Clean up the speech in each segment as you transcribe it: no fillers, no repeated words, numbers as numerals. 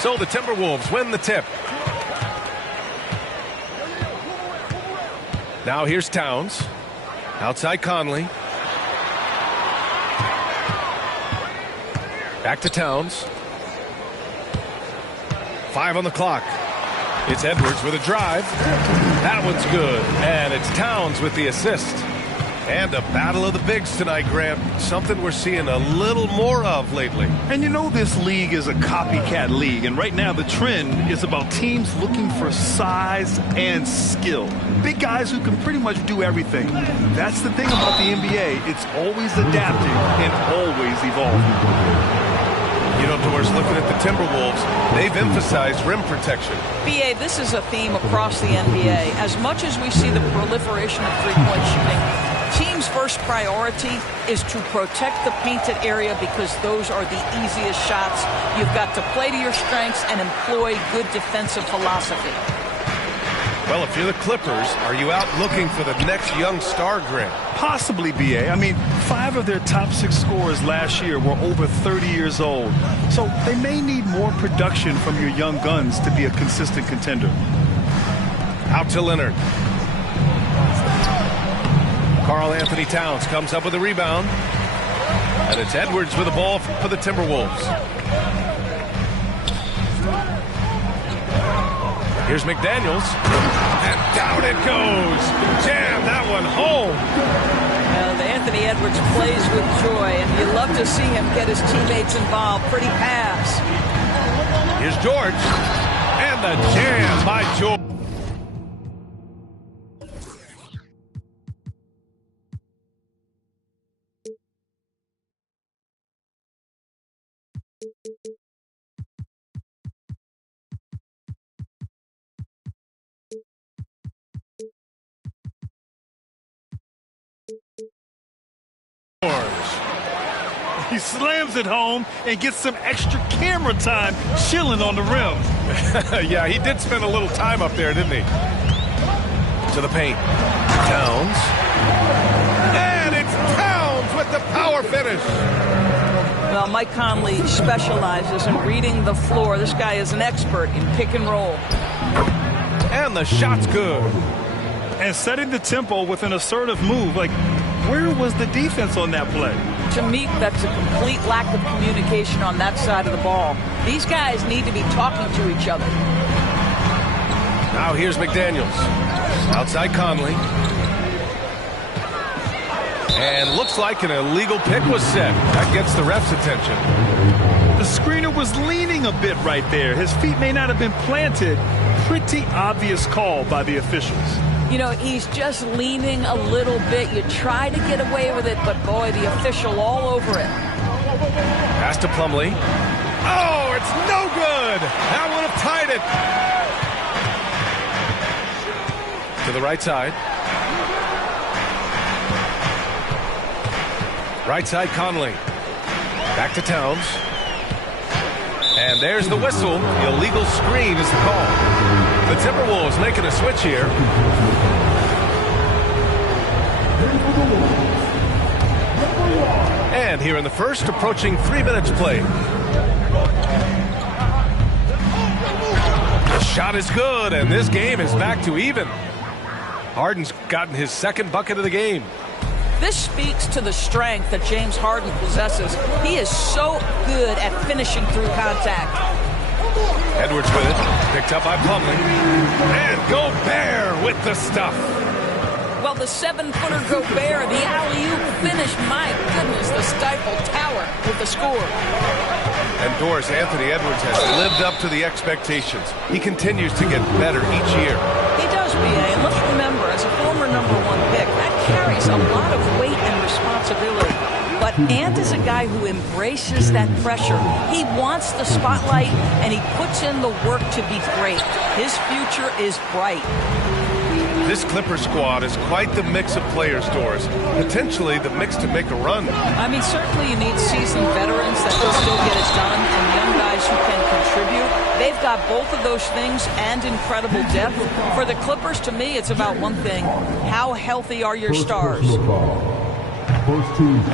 So the Timberwolves win the tip. Now here's Towns. Outside Conley. Back to Towns. 5 on the clock. It's Edwards with a drive. That one's good. And it's Towns with the assist. And a battle of the bigs tonight, Grant. Something we're seeing a little more of lately. And you know this league is a copycat league. And right now the trend is about teams looking for size and skill. Big guys who can pretty much do everything. That's the thing about the NBA. It's always adapting and always evolving. You know, Doris, looking at the Timberwolves, they've emphasized rim protection. B.A., this is a theme across the NBA. As much as we see the proliferation of three-point shooting, teams' first priority is to protect the painted area because those are the easiest shots. You've got to play to your strengths and employ good defensive philosophy. Well, if you're the Clippers, are you out looking for the next young star, Grant? Possibly, B.A. I mean, 5 of their top 6 scorers last year were over 30 years old. So they may need more production from your young guns to be a consistent contender. Out to Leonard. Karl-Anthony Towns comes up with a rebound. And it's Edwards with the ball for the Timberwolves. Here's McDaniels. And down it goes. Jam that one home. Anthony Edwards plays with joy, and you love to see him get his teammates involved. Pretty pass. Here's George. And the jam by George. He slams it home and gets some extra camera time chilling on the rim. Yeah, he did spend a little time up there, didn't he? To the paint. Towns. And it's Towns with the power finish. Well, Mike Conley specializes in reading the floor. This guy is an expert in pick and roll. And the shot's good. And setting the tempo with an assertive move. Like, where was the defense on that play? To me, that's a complete lack of communication on that side of the ball. These guys need to be talking to each other. Now here's McDaniels. Outside Conley. And looks like an illegal pick was set. That gets the ref's attention. The screener was leaning a bit right there. His feet may not have been planted. Pretty obvious call by the officials. You know, he's just leaning a little bit. You try to get away with it, but boy, the official all over it. Pass to Plumlee. Oh, it's no good. That would have tied it. To the right side. Right side, Conley. Back to Towns. And there's the whistle. The illegal screen is the call. The Timberwolves making a switch here. And here in the first, approaching 3 minutes played. The shot is good, and this game is back to even. Harden's gotten his second bucket of the game. This speaks to the strength that James Harden possesses. He is so good at finishing through contact. Edwards with it, picked up by Plumlee. And Gobert with the stuff. Well, the 7-footer Gobert, the alley-oop finish, my goodness, the Stifle Tower with the score. And Doris, Anthony Edwards has lived up to the expectations. He continues to get better each year. He does, B.A., and let's remember, as a former #1 pick, that carries a lot of weight and responsibility. But Ant is a guy who embraces that pressure. He wants the spotlight, and he puts in the work to be great. His future is bright. This Clipper squad is quite the mix of players, Doris. Potentially the mix to make a run. I mean, certainly you need seasoned veterans that can still get it done and young guys who can contribute. They've got both of those things and incredible depth. For the Clippers, to me, it's about one thing. How healthy are your stars?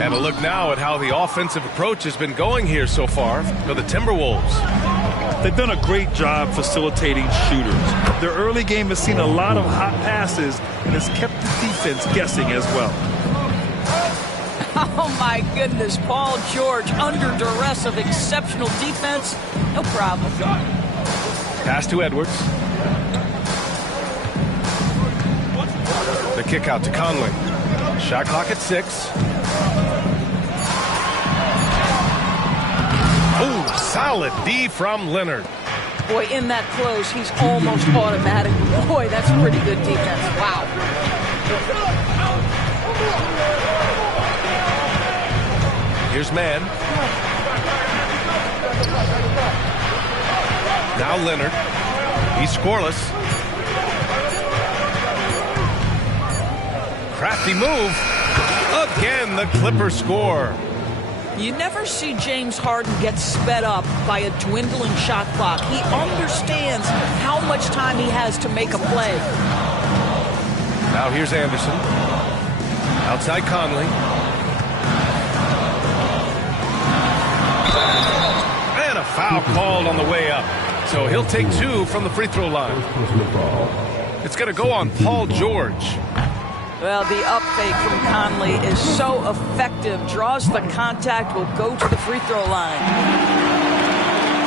And a look now at how the offensive approach has been going here so far for the Timberwolves. They've done a great job facilitating shooters. Their early game has seen a lot of hot passes and has kept the defense guessing as well. Oh, my goodness. Paul George under duress of exceptional defense. No problem. Pass to Edwards. The kick out to Conley. Shot clock at 6. Oh, solid D from Leonard. Boy, in that close, he's almost automatic. Boy, that's pretty good defense. Wow. Here's Mann. Now Leonard. He's scoreless. Crafty move. Again, the Clippers score. You never see James Harden get sped up by a dwindling shot clock. He understands how much time he has to make a play. Now here's Anderson. Outside Conley. And a foul called on the way up. So he'll take 2 from the free throw line. It's going to go on Paul George. Well, the up fake from Conley is so effective. Draws the contact, will go to the free throw line.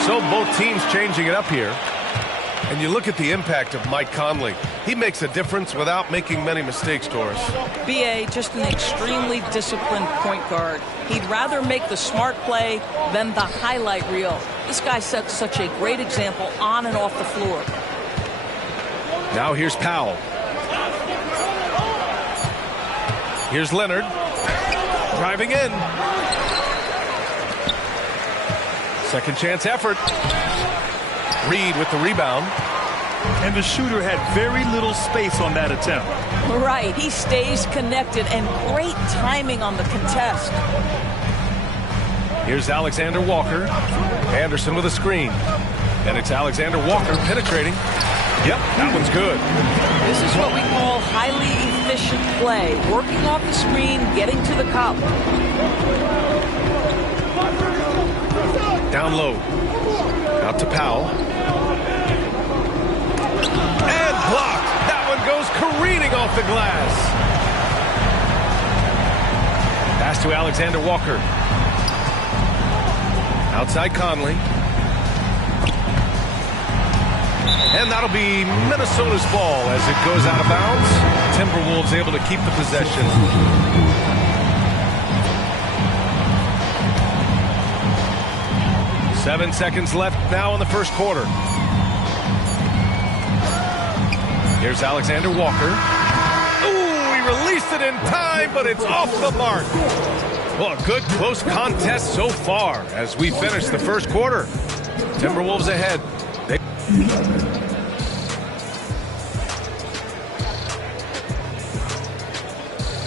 So both teams changing it up here. And you look at the impact of Mike Conley. He makes a difference without making many mistakes, Doris. B.A., just an extremely disciplined point guard. He'd rather make the smart play than the highlight reel. This guy sets such a great example on and off the floor. Now here's Powell. Here's Leonard. Driving in. Second chance effort. Reed with the rebound. And the shooter had very little space on that attempt. Right. He stays connected and great timing on the contest. Here's Alexander Walker. Anderson with a screen. And it's Alexander Walker penetrating. Yep, that one's good. This is what we call highly efficient play. Working off the screen, getting to the cup. Down low. Out to Powell. And blocked. That one goes careening off the glass. Pass to Alexander Walker. Outside Conley. And that'll be Minnesota's ball as it goes out of bounds. Timberwolves able to keep the possession. Seven seconds left now in the first quarter. Here's Alexander Walker. Ooh, he released it in time, but it's off the mark. Well, a good close contest so far as we finish the first quarter. Timberwolves ahead.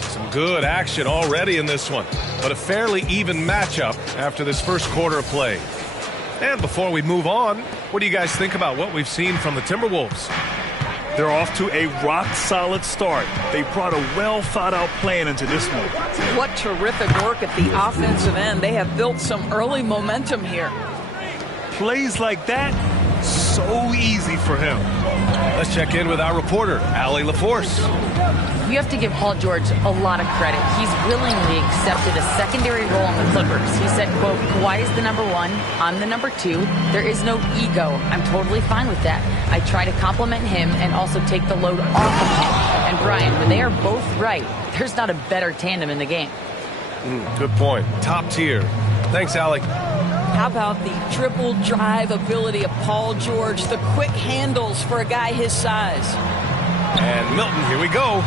Some good action already in this one, but a fairly even matchup after this first quarter of play. And before we move on, what do you guys think about what we've seen from the Timberwolves? They're off to a rock-solid start. They brought a well-thought-out plan into this one. What terrific work at the offensive end. They have built some early momentum here. Plays like that, so easy for him. Let's check in with our reporter, Allie LaForce. You have to give Paul George a lot of credit. He's willingly accepted a secondary role on the Clippers. He said, quote, Kawhi is the number 1, I'm the number 2. There is no ego. I'm totally fine with that. I try to compliment him and also take the load off of him. And Brian, when they are both right, there's not a better tandem in the game. Good point. Top tier. Thanks, Allie. How about the triple drive ability of Paul George, the quick handles for a guy his size. And Milton, here we go.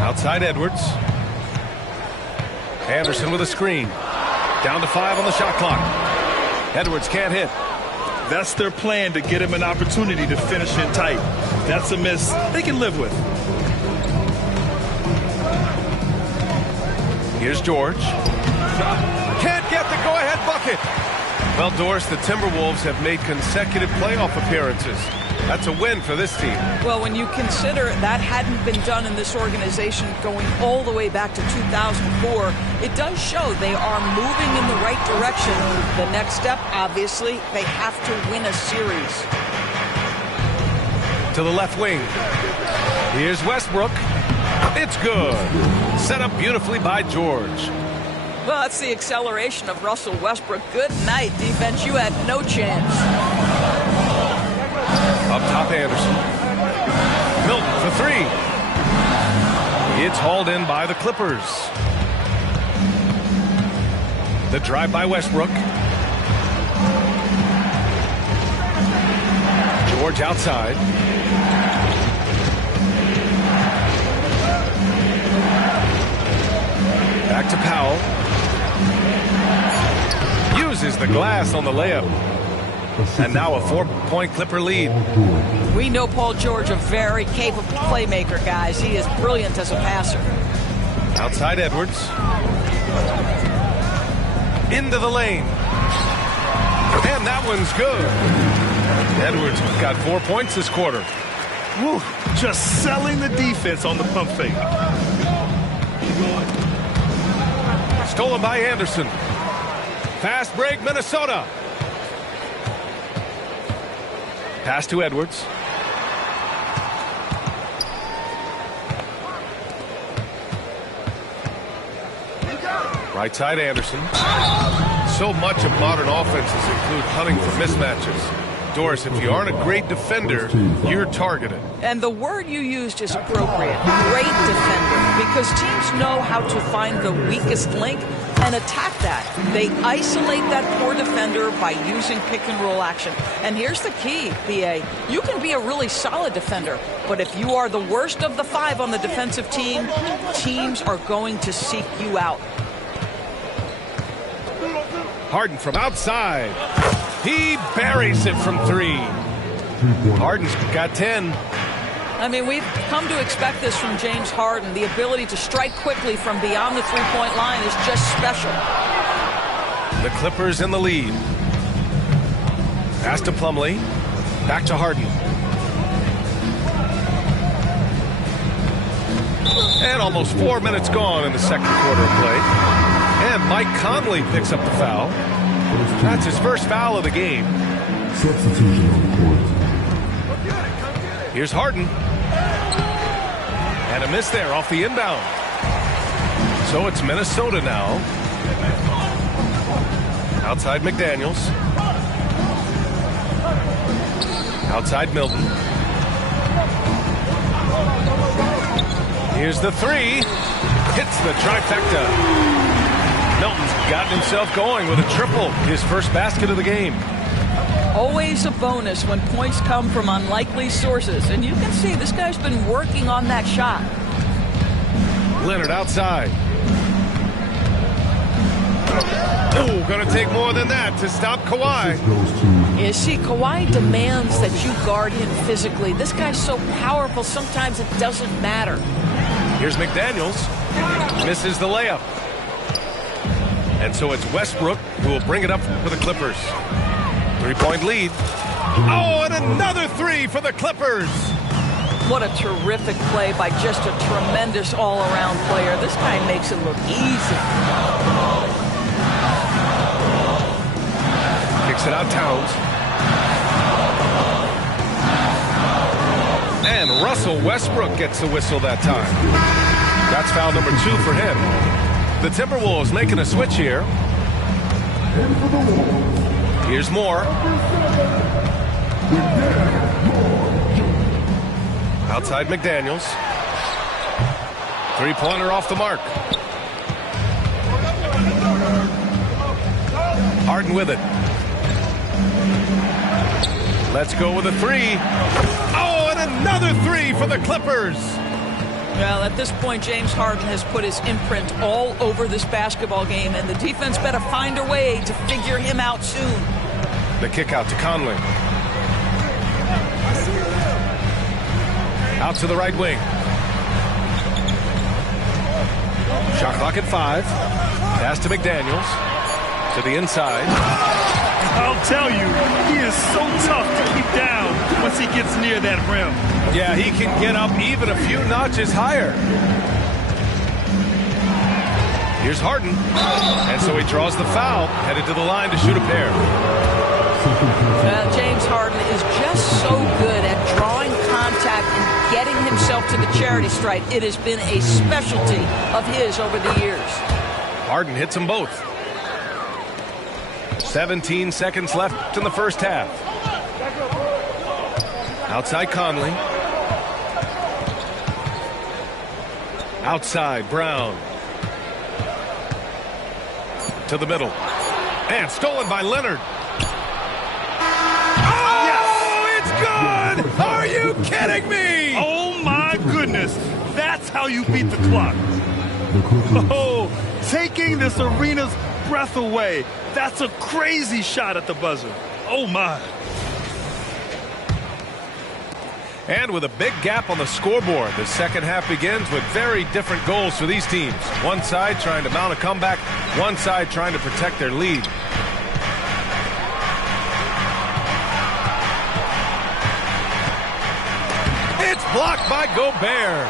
Outside Edwards. Anderson with a screen. Down to 5 on the shot clock. Edwards can't hit. That's their plan to get him an opportunity to finish in tight. That's a miss they can live with. Here's George. Can't get the go-ahead bucket. Well, Doris, the Timberwolves have made consecutive playoff appearances. That's a win for this team. Well, when you consider that hadn't been done in this organization going all the way back to 2004, it does show they are moving in the right direction. The next step, obviously, they have to win a series. To the left wing. Here's Westbrook. It's good. Set up beautifully by George. Well, that's the acceleration of Russell Westbrook. Good night, defense. You had no chance. Up top, Anderson. Milton for three. It's hauled in by the Clippers. The drive by Westbrook. George outside. Back to Powell. Uses the glass on the layup. And now a 4-point Clipper lead. We know Paul George, a very capable playmaker, guys. He is brilliant as a passer. Outside Edwards. Into the lane. And that one's good. Edwards got 4 points this quarter. Woo, just selling the defense on the pump fake. Stolen by Anderson. Fast break, Minnesota. Pass to Edwards. Right side Anderson. So much of modern offenses include hunting for mismatches. Doris, if you aren't a great defender, you're targeted. And the word you used is appropriate. Great defender. Because teams know how to find the weakest link and attack that. They isolate that poor defender by using pick-and-roll action. And here's the key, B.A. You can be a really solid defender, but if you are the worst of the five on the defensive team, teams are going to seek you out. Harden from outside. He buries it from three. Harden's got 10. I mean, we've come to expect this from James Harden. The ability to strike quickly from beyond the three-point line is just special. The Clippers in the lead. Pass to Plumlee. Back to Harden. And almost 4 minutes gone in the second quarter of play. And Mike Conley picks up the foul. That's his first foul of the game. Substitution on the court. Here's Harden. And a miss there off the inbound. So it's Minnesota now. Outside McDaniels. Outside Milton. Here's the three. Hits the trifecta. Milton's gotten himself going with a triple. His first basket of the game. Always a bonus when points come from unlikely sources. And you can see this guy's been working on that shot. Leonard outside. Oh, going to take more than that to stop Kawhi. You see, Kawhi demands that you guard him physically. This guy's so powerful, sometimes it doesn't matter. Here's McDaniels. Misses the layup. And so it's Westbrook who will bring it up for the Clippers. 3-point lead. Oh, and another three for the Clippers. What a terrific play by just a tremendous all-around player. This guy makes it look easy. Kicks it out Towns. And Russell Westbrook gets the whistle that time. That's foul number 2 for him. The Timberwolves making a switch here. Here's Moore. Outside McDaniels. Three-pointer off the mark. Harden with it. Let's go with a three. Oh, and another three for the Clippers. Well, at this point, James Harden has put his imprint all over this basketball game, and the defense better find a way to figure him out soon. The kick out to Conley. Out to the right wing. Shot clock at 5. Pass to McDaniels. To the inside. I'll tell you, he is so tough to keep down once he gets near that rim. Yeah, he can get up even a few notches higher. Here's Harden. And so he draws the foul, headed to the line to shoot a pair. James Harden is just so good at drawing contact and getting himself to the charity stripe. It has been a specialty of his over the years. Harden hits them both. 17 seconds left in the first half. Outside Conley. Outside Brown. To the middle. And stolen by Leonard. Oh, it's good! Are you kidding me? Oh, my goodness. That's how you beat the clock. Oh, taking this arena's breath away. That's a crazy shot at the buzzer. Oh, my. And with a big gap on the scoreboard, the second half begins with very different goals for these teams. One side trying to mount a comeback, one side trying to protect their lead. It's blocked by Gobert.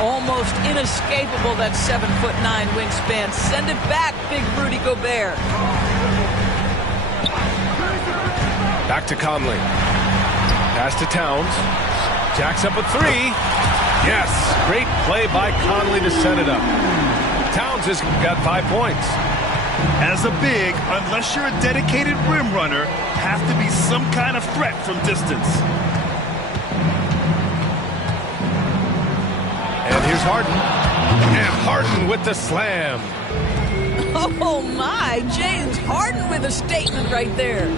Almost inescapable, that 7'9" wingspan. Send it back, big Rudy Gobert. Back to Conley. Pass to Towns. Jacks up a three. Yes, great play by Conley to set it up. Towns has got 5 points. As a big, unless you're a dedicated rim runner, have to be some kind of threat from distance. And here's Harden. And Harden with the slam. Oh, my. James Harden with a statement right there.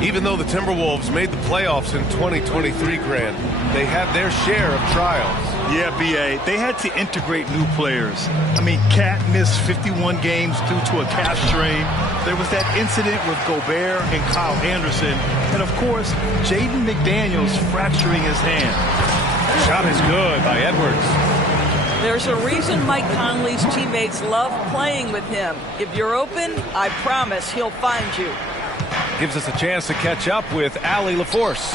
Even though the Timberwolves made the playoffs in 2023, Grant, they had their share of trials. Yeah, B.A., they had to integrate new players. I mean, Cat missed 51 games due to a calf strain. There was that incident with Gobert and Kyle Anderson. And, of course, Jaden McDaniels fracturing his hand. Shot is good by Edwards. There's a reason Mike Conley's teammates love playing with him. If you're open, I promise he'll find you. Gives us a chance to catch up with Allie LaForce.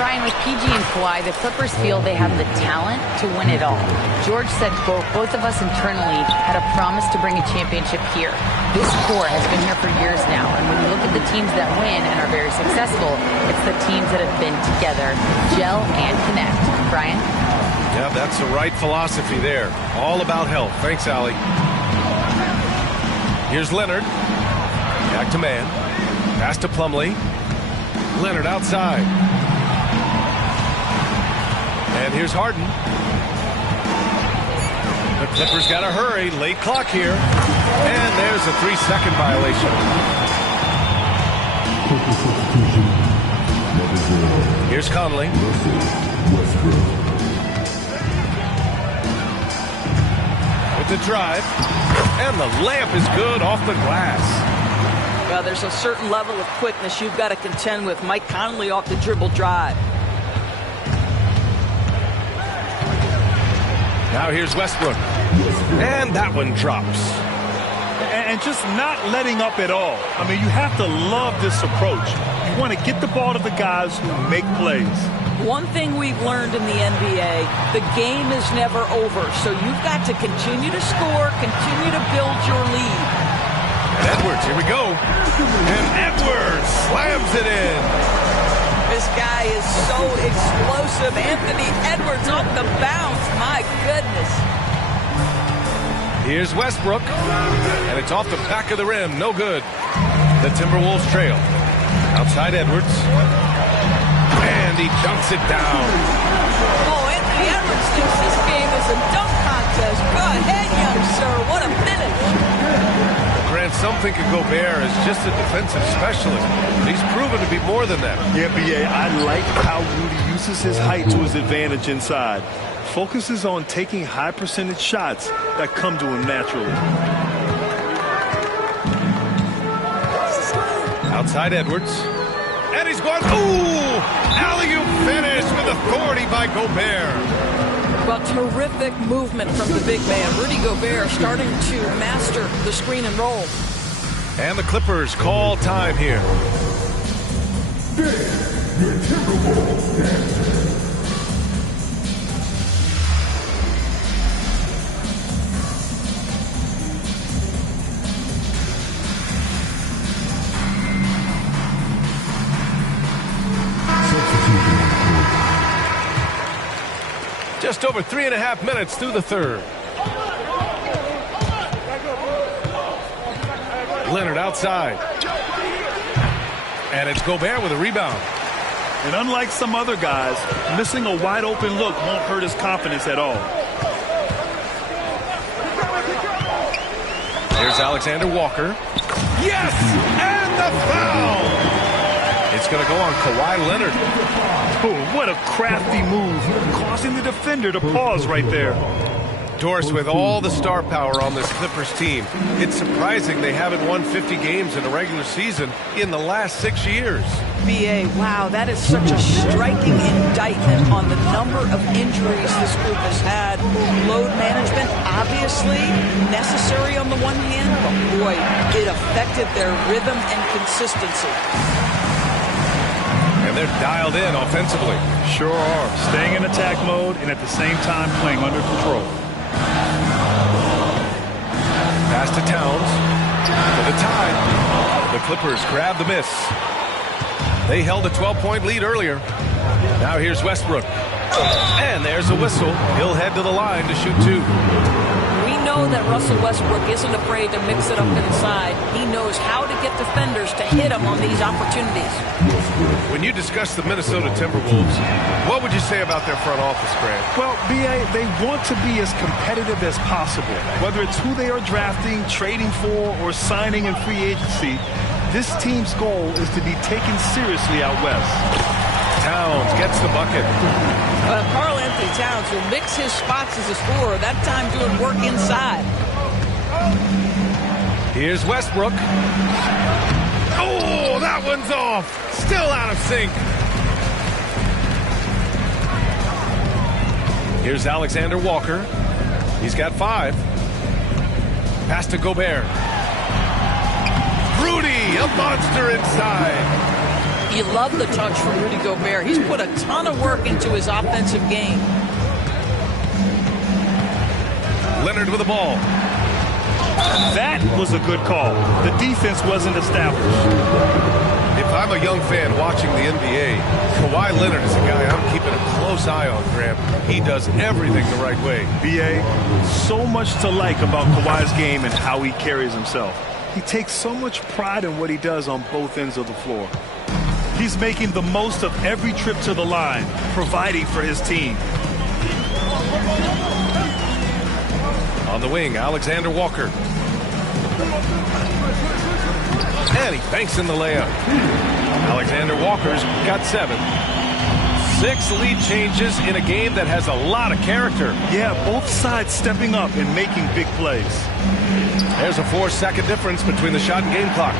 Brian, with PG and Kawhi, the Clippers feel they have the talent to win it all. George said, quote, both of us internally had a promise to bring a championship here. This core has been here for years now, and when you look at the teams that win and are very successful, it's the teams that have been together, gel and connect. Brian? Yeah, that's the right philosophy there. All about health. Thanks, Allie. Here's Leonard. Back to man. Pass to Plumlee. Leonard outside. And here's Harden. The Clippers got to hurry. Late clock here. And there's a 3-second violation. Here's Conley. With the drive. And the layup is good off the glass. Well, there's a certain level of quickness you've got to contend with. Mike Conley off the dribble drive. Now here's Westbrook. And that one drops. And just not letting up at all. I mean, you have to love this approach. You want to get the ball to the guys who make plays. One thing we've learned in the NBA, the game is never over. So you've got to continue to score, continue to build your lead. And Edwards, here we go. And Edwards slams it in. This guy is so explosive. Anthony Edwards off the bounce. My goodness. Here's Westbrook. And it's off the back of the rim. No good. The Timberwolves trail. Outside Edwards. And he dunks it down. Oh, Anthony Edwards thinks this game is a dunk contest. Go ahead, young sir. What a finish. Grant, some think of Gobert as just a defensive specialist. He's proven to be more than that. Yeah, B.A., I like how Rudy uses his height to his advantage inside. Focuses on taking high percentage shots that come to him naturally. Outside Edwards. And he's going, ooh! Alley-oop finish with authority by Gobert. Well, terrific movement from the big man. Rudy Gobert starting to master the screen and roll. And the Clippers call time here. Just over 3.5 minutes through the third. Leonard outside. And it's Gobert with a rebound. And unlike some other guys, missing a wide open look won't hurt his confidence at all. Here's Alexander Walker. Yes! And the foul! It's going to go on Kawhi Leonard. Oh, what a crafty move, causing the defender to pause right there. Doris, with all the star power on this Clippers team, it's surprising they haven't won 50 games in a regular season in the last 6 years. BA, wow, that is such a striking indictment on the number of injuries this group has had. Load management, obviously necessary on the one hand, but boy, it affected their rhythm and consistency. And they're dialed in offensively. Sure are. Staying in attack mode and at the same time playing under control. Pass to Towns for the tie. The Clippers grab the miss. They held a 12-point lead earlier. Now here's Westbrook. And there's a whistle. He'll head to the line to shoot two. We know that Russell Westbrook isn't afraid to mix it up inside. He knows how to get defenders to hit him on these opportunities. When you discuss the Minnesota Timberwolves, what would you say about their front office, Grant? Well, BA, they want to be as competitive as possible. Whether it's who they are drafting, trading for, or signing in free agency, this team's goal is to be taken seriously out west. Towns gets the bucket. Karl Anthony Towns will mix his spots as a scorer, that time doing work inside. Here's Westbrook. Oh, that one's off. Still out of sync. Here's Alexander Walker. He's got 5. Pass to Gobert. Rudy, a monster inside. You love the touch from Rudy Gobert. He's put a ton of work into his offensive game. Leonard with the ball. That was a good call. The defense wasn't established. If I'm a young fan watching the NBA, Kawhi Leonard is a guy I'm keeping a close eye on, Graham. He does everything the right way. BA, so much to like about Kawhi's game and how he carries himself. He takes so much pride in what he does on both ends of the floor. He's making the most of every trip to the line, providing for his team. On the wing, Alexander Walker. And he banks in the layup. Alexander Walker's got 7. 6 lead changes in a game that has a lot of character. Yeah, both sides stepping up and making big plays. There's a 4-second difference between the shot and game clock.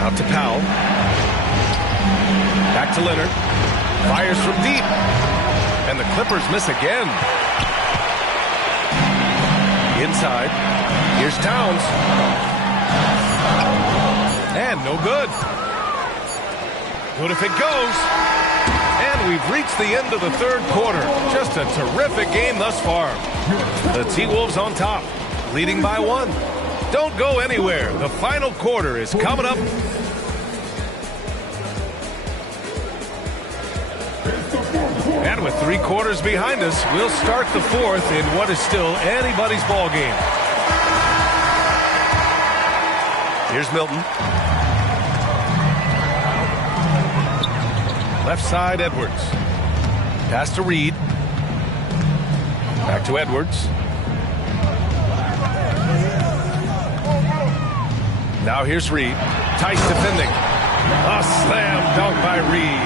Out to Powell. Back to Leonard. Fires from deep. And the Clippers miss again. Inside. Here's Towns. And no good. Good if it goes. And we've reached the end of the third quarter. Just a terrific game thus far. The T-Wolves on top, leading by 1. Don't go anywhere. The final quarter is coming up. And with 3 quarters behind us, we'll start the 4th in what is still anybody's ball game. Here's Milton. Left side, Edwards. Pass to Reed. Back to Edwards. Now here's Reed. Tice defending. A slam dunk by Reed.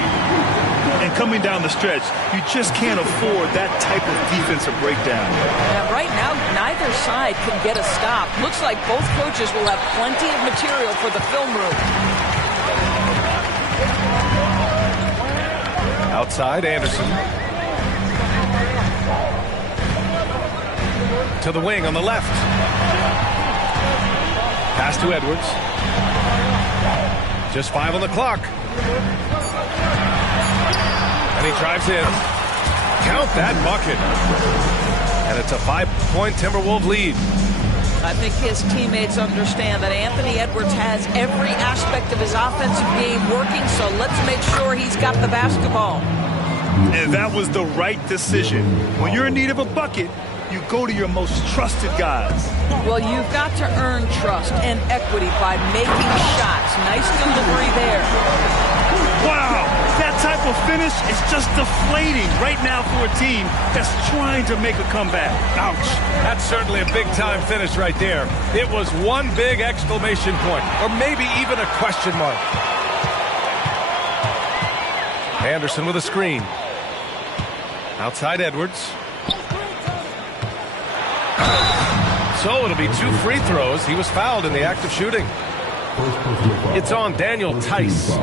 And coming down the stretch, you just can't afford that type of defensive breakdown. And right now, neither side can get a stop. Looks like both coaches will have plenty of material for the film room. Outside, Anderson. To the wing on the left. Pass to Edwards. Just 5 on the clock. And he drives in. Count that bucket. And it's a 5-point Timberwolves lead. I think his teammates understand that Anthony Edwards has every aspect of his offensive game working, so let's make sure he's got the basketball. And that was the right decision. When you're in need of a bucket, you go to your most trusted guys. Well, you've got to earn trust and equity by making shots. Nice delivery there. Wow, that type of finish is just deflating right now for a team that's trying to make a comeback. Ouch. That's certainly a big-time finish right there. It was one big exclamation point, or maybe even a question mark. Anderson with a screen. Outside Edwards. So it'll be 2 free throws. He was fouled in the act of shooting. It's on Daniel Tice.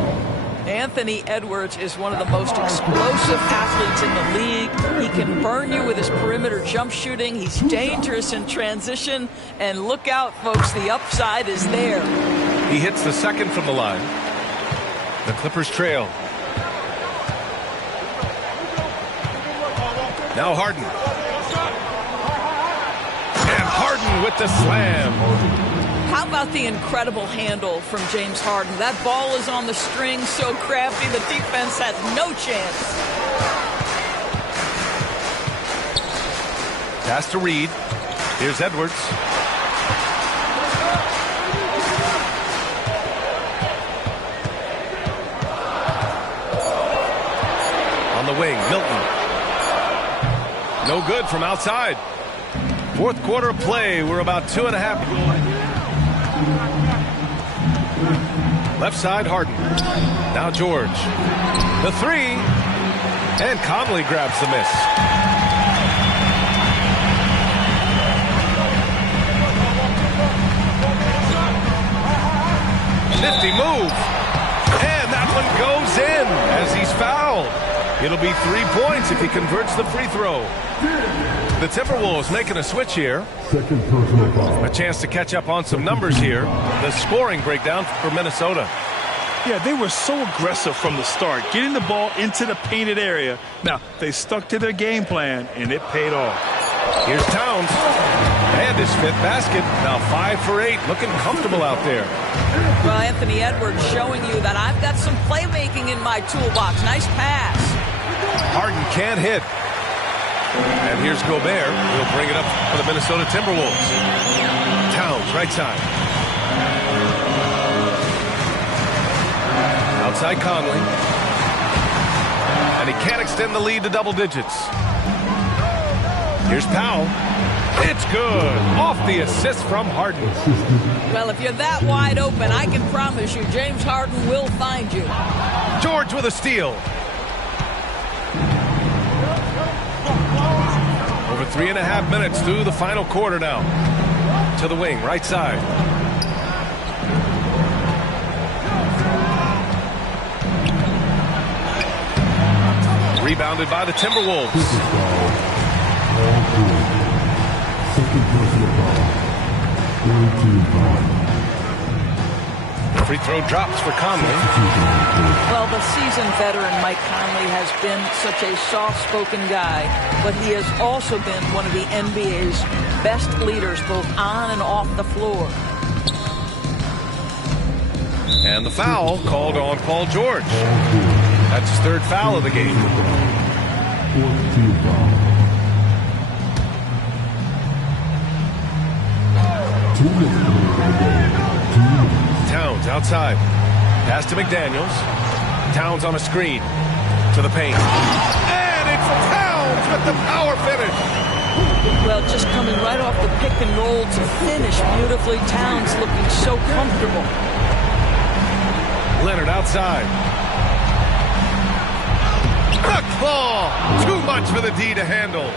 Anthony Edwards is one of the most explosive athletes in the league. He can burn you with his perimeter jump shooting. He's dangerous in transition. And look out, folks, the upside is there. He hits the second from the line. The Clippers trail. Now Harden. And Harden with the slam. How about the incredible handle from James Harden? That ball is on the string, so crafty, the defense has no chance. Pass to Reed. Here's Edwards. On the wing, Milton. No good from outside. Fourth quarter of play. We're about 2.5. Left side, Harden. Now George. The 3. And Conley grabs the miss. Nifty move. And that one goes in as he's fouled. It'll be 3 points if he converts the free throw. The Timberwolves making a switch here. Second personal foul. A chance to catch up on some numbers here. The scoring breakdown for Minnesota. Yeah, they were so aggressive from the start, getting the ball into the painted area. Now, they stuck to their game plan, and it paid off. Here's Towns. And his 5th basket. Now 5 for 8. Looking comfortable out there. Well, Anthony Edwards showing you that I've got some playmaking in my toolbox. Nice pass. Harden can't hit. And here's Gobert. He'll bring it up for the Minnesota Timberwolves. Towns, right side. Outside Conley. And he can't extend the lead to double digits. Here's Powell. It's good. Off the assist from Harden. Well, if you're that wide open, I can promise you James Harden will find you. George with a steal. Over 3.5 minutes through the final quarter now. To the wing, right side. Rebounded by the Timberwolves. Second personal foul. 13 foul. Free throw drops for Conley. Well, the seasoned veteran Mike Conley has been such a soft-spoken guy, but he has also been one of the NBA's best leaders, both on and off the floor. And the foul called on Paul George. That's his 3rd foul of the game. 14 foul. 2 minutes of the game. 2 minutes. Towns outside. Pass to McDaniels. Towns on a screen. To the paint. And it's Towns with the power finish. Well, just coming right off the pick and roll to finish beautifully. Towns looking so comfortable. Leonard outside. Knocked ball. Too much for the D to handle.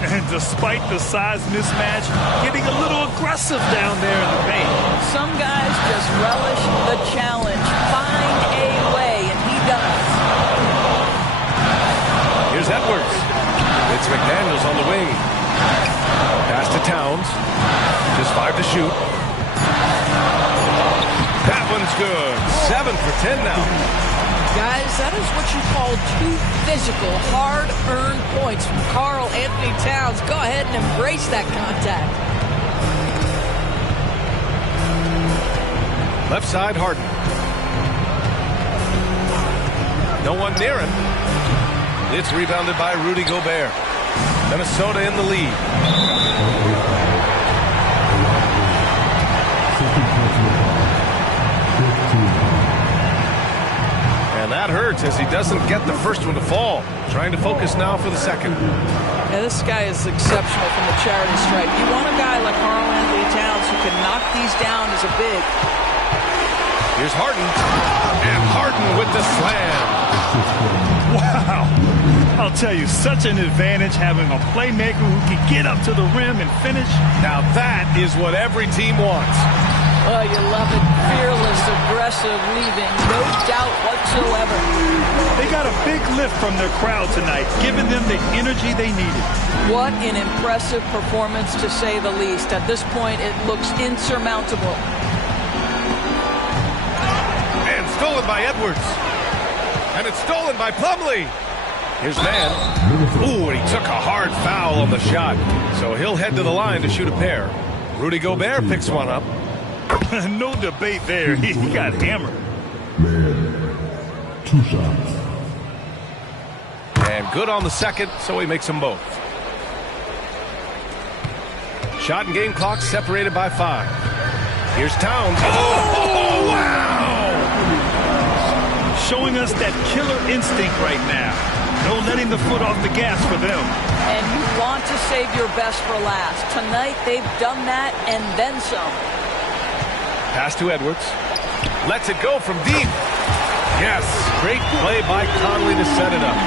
And despite the size mismatch, getting a little aggressive down there in the paint. Some guys just relish the challenge. Find a way, and he does. Here's Edwards. It's McDaniels on the wing. Pass to Towns. Just 5 to shoot. That one's good. 7 for 10 now. Guys, that is what you call 2 physical, hard-earned points from Karl Anthony Towns. Go ahead and embrace that contact. Left side, Harden. No one near him. It's rebounded by Rudy Gobert. Minnesota in the lead. And that hurts as he doesn't get the first one to fall. Trying to focus now for the second. Yeah, this guy is exceptional from the charity stripe. You want a guy like Karl-Anthony Towns who can knock these down as a big. Here's Harden. And Harden with the slam. Wow. I'll tell you, such an advantage having a playmaker who can get up to the rim and finish. Now that is what every team wants. Oh, you love it. Fearless, aggressive, leaving. No doubt whatsoever. They got a big lift from their crowd tonight, giving them the energy they needed. What an impressive performance, to say the least. At this point, it looks insurmountable. And stolen by Edwards. And it's stolen by Plumlee. Here's Mann. Ooh, and he took a hard foul on the shot. So he'll head to the line to shoot a pair. Rudy Gobert picks one up. No debate there. He got hammered. Man, 2 shots. And good on the second, so he makes them both. Shot and game clock separated by 5. Here's Towns. Oh, wow! Showing us that killer instinct right now. No letting the foot off the gas for them. And you want to save your best for last. Tonight, they've done that and then some. Pass to Edwards. Lets it go from deep. Yes, great play by Conley to set it up.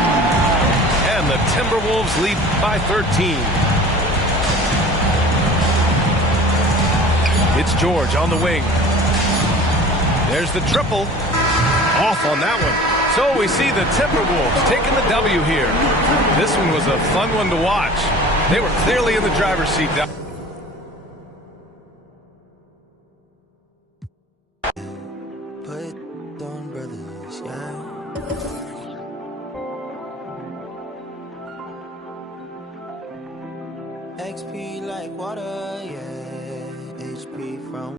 And the Timberwolves lead by 13. It's George on the wing. There's the triple. Off on that one. So we see the Timberwolves taking the W here. This one was a fun one to watch. They were clearly in the driver's seat. XP like water, yeah. HP from